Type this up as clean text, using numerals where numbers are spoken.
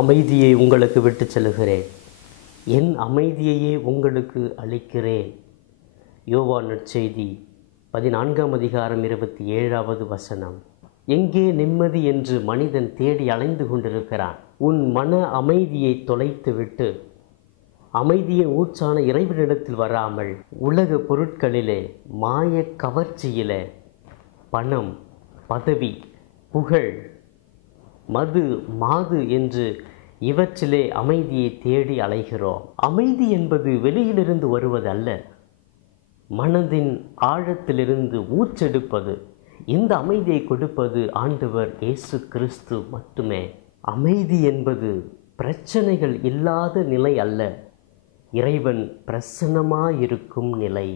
அமைதியை உங்களுக்கு விட்டு செல்கிறேன், என் அமைதியையே உங்களுக்கு அளிக்கிறேன். யோவான் நற்செய்தி 14:27. எங்கே நிம்மதி என்று மனிதன் தேடி அலைந்து கொண்டிருக்கிறான். உன் மன அமைதியை தொலைத்துவிட்டு அமைதியின் ஊற்றான இறைவனிடத்தில் வராமல் உலக பொருட்களிலே, மாய கவர்ச்சியிலே, பணம், பதவி, புகழ், மது, மாது என்று இவற்றிலே அமைதியை தேடி அலைகிறோம். அமைதி என்பது வெளியிலிருந்து வருவது அல்ல, மனதின் ஆழத்திலிருந்து ஊற்றெடுப்பது. இந்த அமைதியை கொடுப்பது ஆண்டவர் இயேசு கிறிஸ்து மட்டுமே. அமைதி என்பது பிரச்சனைகள் இல்லாத நிலை அல்ல, இறைவன் பிரசன்னமாயிருக்கும் நிலை.